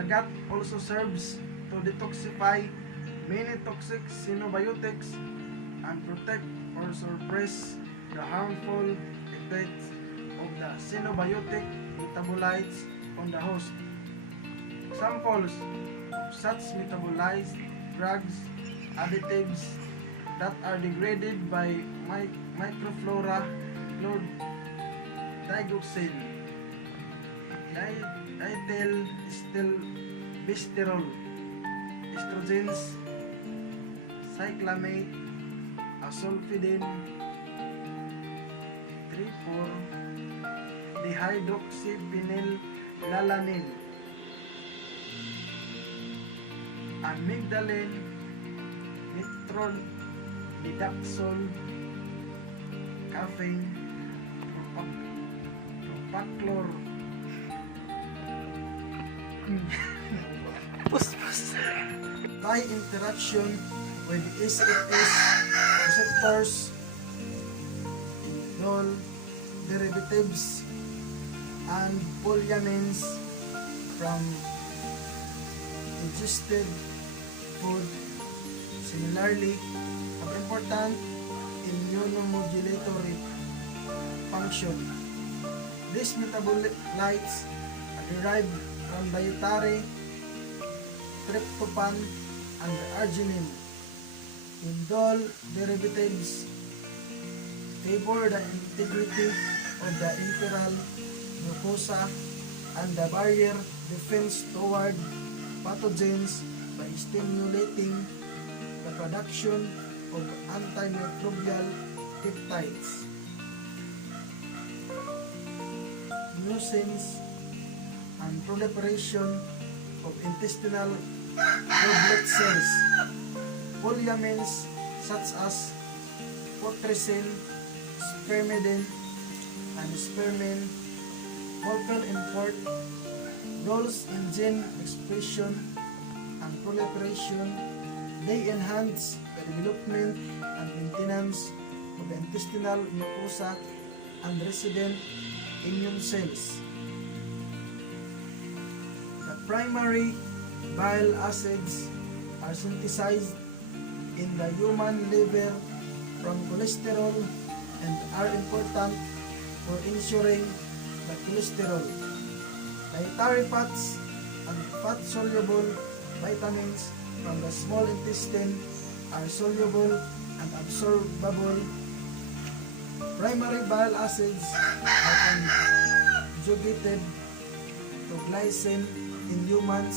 The gut also serves to detoxify many toxic xenobiotics and protect or suppress the harmful effects of the xenobiotic metabolites on the host. Examples of such metabolized drugs, additives that are degraded by microflora include digoxin, ethyl-bisterol, estrogens, cyclamate, asulfidine, 3,4-dihydroxyphenylalanine, amygdalin, metronidazole, caffeine, propaclor, by interaction with SFS receptors, dol derivatives, and polyamines from digested food. Similarly, have important immunomodulatory function. These metabolites are derived from dietary tryptophan and arginine. Indole derivatives favor the integrity of the enteral mucosa and the barrier defense toward pathogens by stimulating the production of antimicrobial peptides, mucins, and proliferation of intestinal goblet cells. Polyamines such as putrescine, spermidine, and spermine often import roles in gene expression and proliferation. They enhance the development and maintenance of the intestinal mucosa and resident immune cells. The primary bile acids are synthesized in the human liver from cholesterol and are important for ensuring the cholesterol. Dietary fats and fat-soluble vitamins from the small intestine are soluble and absorbable. Primary bile acids are conjugated to glycine in humans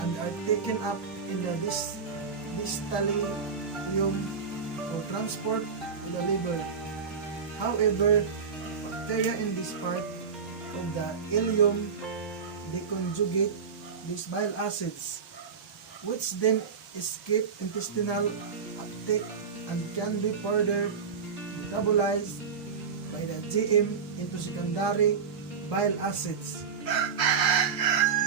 and are taken up in the ileum for transport to the liver. However, bacteria in this part of the ileum deconjugate these bile acids, which then escape intestinal uptake and can be further metabolized by the GM into secondary bile acids.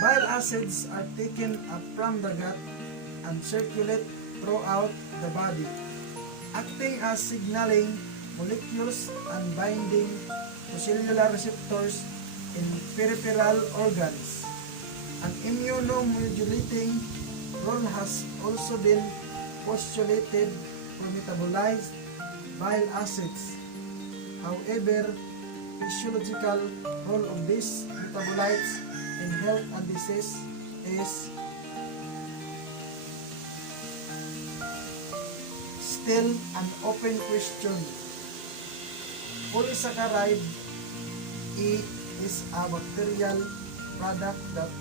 Bile acids are taken up from the gut and circulate throughout the body, acting as signaling molecules and binding to cellular receptors in peripheral organs. An immunomodulating role has also been postulated for metabolized bile acids. However, physiological role of these metabolites in health and disease is still an open question. Polysaccharide E is a bacterial product that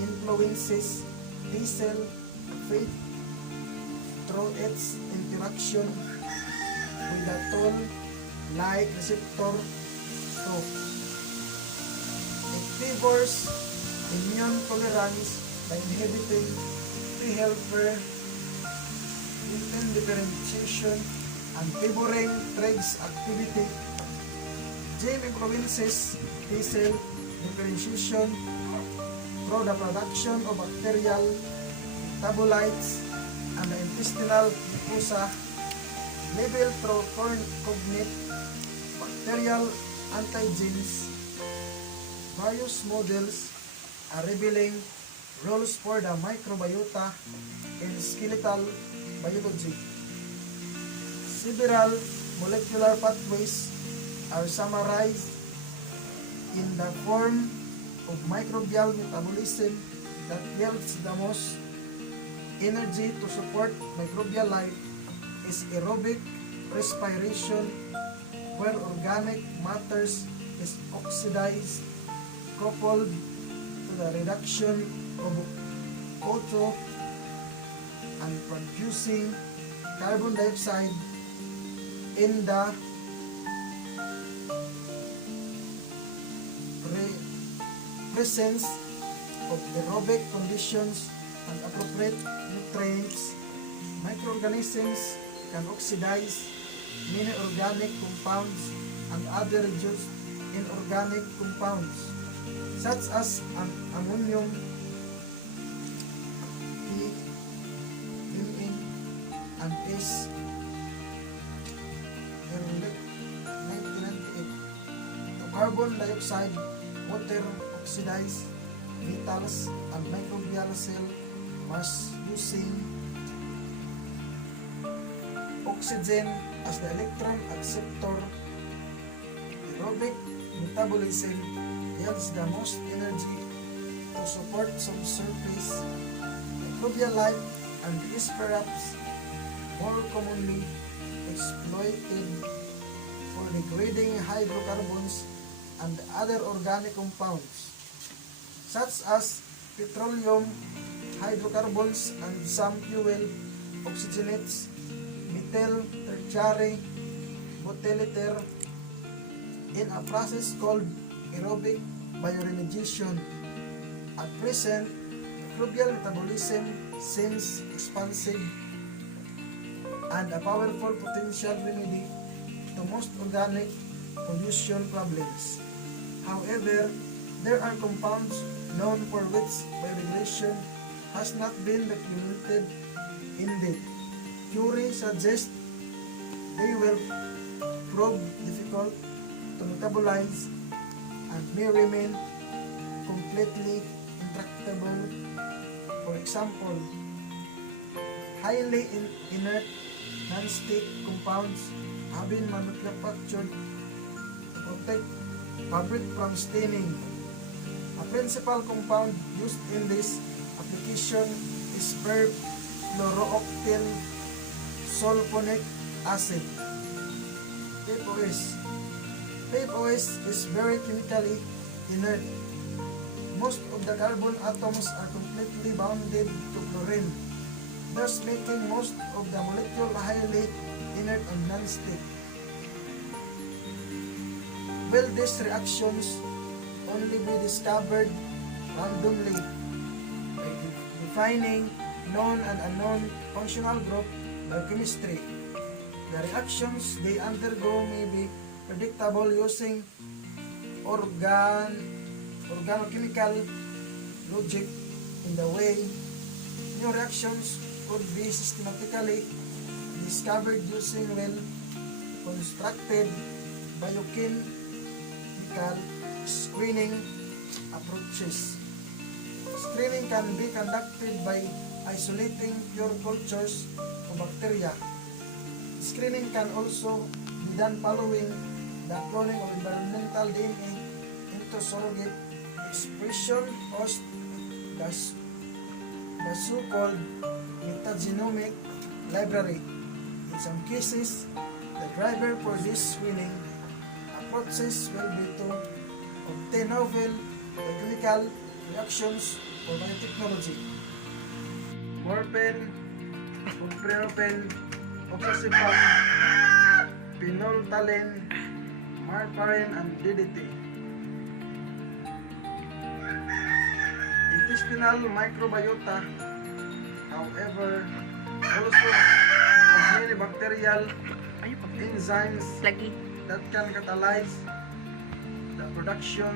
influences T-cell fate through its interaction with the toll-like receptor 2. It favors immune tolerance by inhibiting T-helper gluten differentiation and favoring Tregs activity. Gene influences T-cell differentiation through the production of bacterial metabolites and the intestinal mucosa labeled through cognate bacterial antigens. Various models are revealing Rules for the microbiota in skeletal biology. Several molecular pathways are summarized in the form of microbial metabolism that yields the most energy to support microbial life is aerobic respiration, where organic matters is oxidized coupled to the reduction of O2 and producing carbon dioxide in the presence of aerobic conditions and appropriate nutrients. Microorganisms can oxidize many organic compounds and other reduced inorganic compounds such as ammonium, PMN, and S. 1998. To carbon dioxide, water, oxidized metals, and microbial cell mass using oxygen as the electron acceptor. Aerobic metabolism yields the most energy to support subsurface microbial life and is perhaps more commonly exploited for degrading hydrocarbons and other organic compounds such as petroleum, hydrocarbons, and some fuel oxygenates, methyl tertiary butyl ether in a process called aerobic bioremediation. At present, microbial metabolism seems expansive and a powerful potential remedy to most organic pollution problems. However, there are compounds known for which bioregulation has not been documented in depth. Theory suggests they will prove difficult to metabolize and may remain completely intractable. For example, highly inert non-stick compounds have been manufactured to protect fabric from staining. A principal compound used in this application is perfluorooctyl sulfonic acid, PFOS. PFOS is very chemically inert. Most of the carbon atoms are completely bounded to chlorine, thus making most of the molecule highly inert and non-stick. Will these reactions only be discovered randomly by defining known and unknown functional group biochemistry? The reactions they undergo may be predictable using organochemical logic in the way new reactions could be systematically discovered using well-constructed biochemical screening approaches. Screening can be conducted by isolating pure cultures of bacteria. Screening can also be done following the cloning of environmental DNA into surrogate expression host, the so-called metagenomic library. In some cases, the driver for this screening approaches will be to obtain novel biochemical reactions for biotechnology. Morphine, buprenorphine, oxazepam, phenolphthalein, warfarin, and DDT. Intestinal microbiota, however, also has many bacterial enzymes that can catalyze the production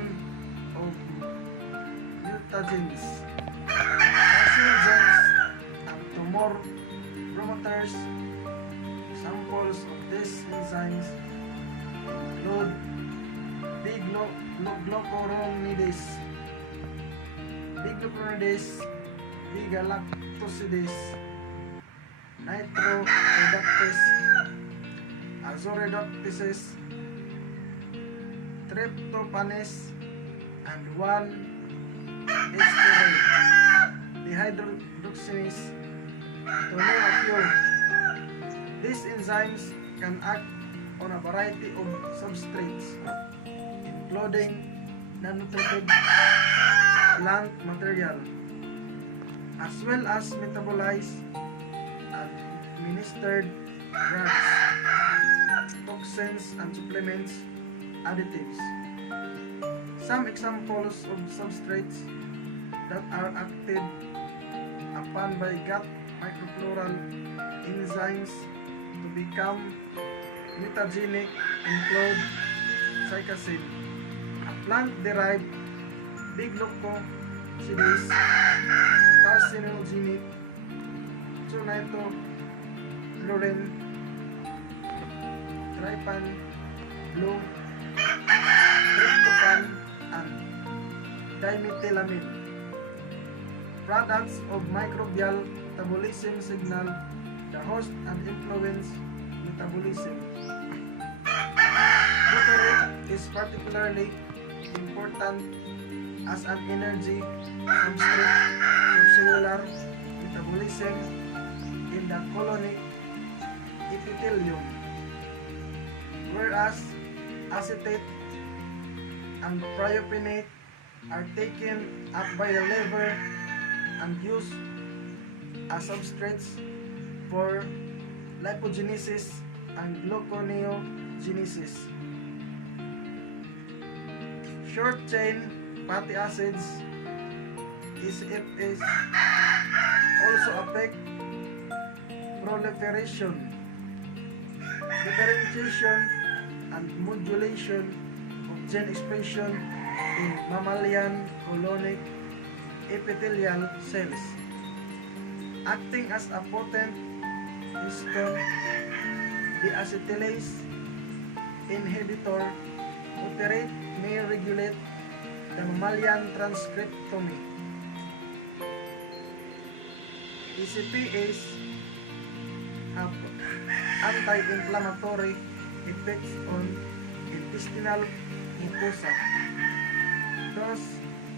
of mutagens, carcinogens, and tumor promoters. Examples of these enzymes include big glucuronidase, biglopronides, bigalactosidase, nitroreductase, azoreductases, tryptophanase, and 1-hydroxylase dehydrogenase, to name a few. These enzymes can act on a variety of substrates, including non-nutritive plant material, as well as metabolize administered drugs, toxins, and supplements, additives. Some examples of substrates that are acted upon by gut microfloral enzymes to become mutagenic include cycacin, a plant-derived biglocosidase, carcinogenic, 2-nitrofluorine, trypan, blue, tryptophan, and dimethylamine. Products of microbial metabolism signal the host and influence metabolism. Butyrate is particularly important as an energy substrate for cellular metabolism in the colonic epithelium, whereas acetate and propionate are taken up by the liver and used as substrates for lipogenesis and gluconeogenesis. Short-chain fatty acids (SFAs) also affect proliferation, differentiation, and modulation of gene expression in mammalian colonic epithelial cells. Acting as a potent histone deacetylase inhibitor, butyrate may regulate the mammalian transcriptome. SFAs have anti-inflammatory effects on intestinal mucosa, thus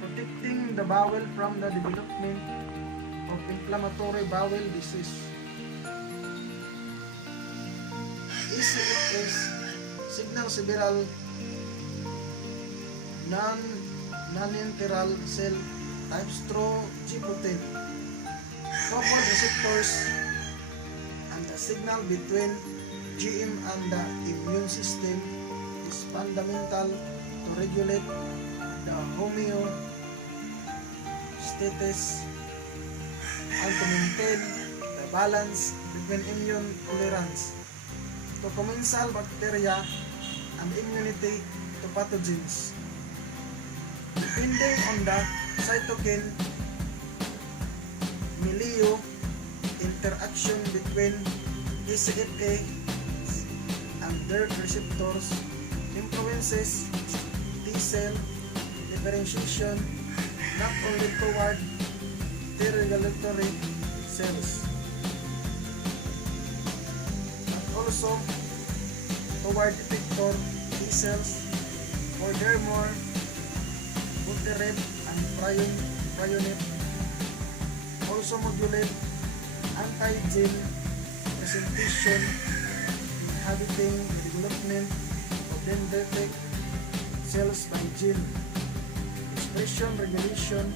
protecting the bowel from the development of inflammatory bowel disease. SFAs signal several non-enteral cell types through G-protein. Common receptors and the signal between GM and the immune system is fundamental to regulate the homeostasis and to maintain the balance between immune tolerance to commensal bacteria and immunity to pathogens. Depending on the cytokine milieu interaction between SFA and their receptors influences T-cell differentiation not only toward T-regulatory cells but also toward effector T-cells. Furthermore, butyrate and propionate also modulate antigen presentation, inhibiting the development of dendritic cells by gene expression regulation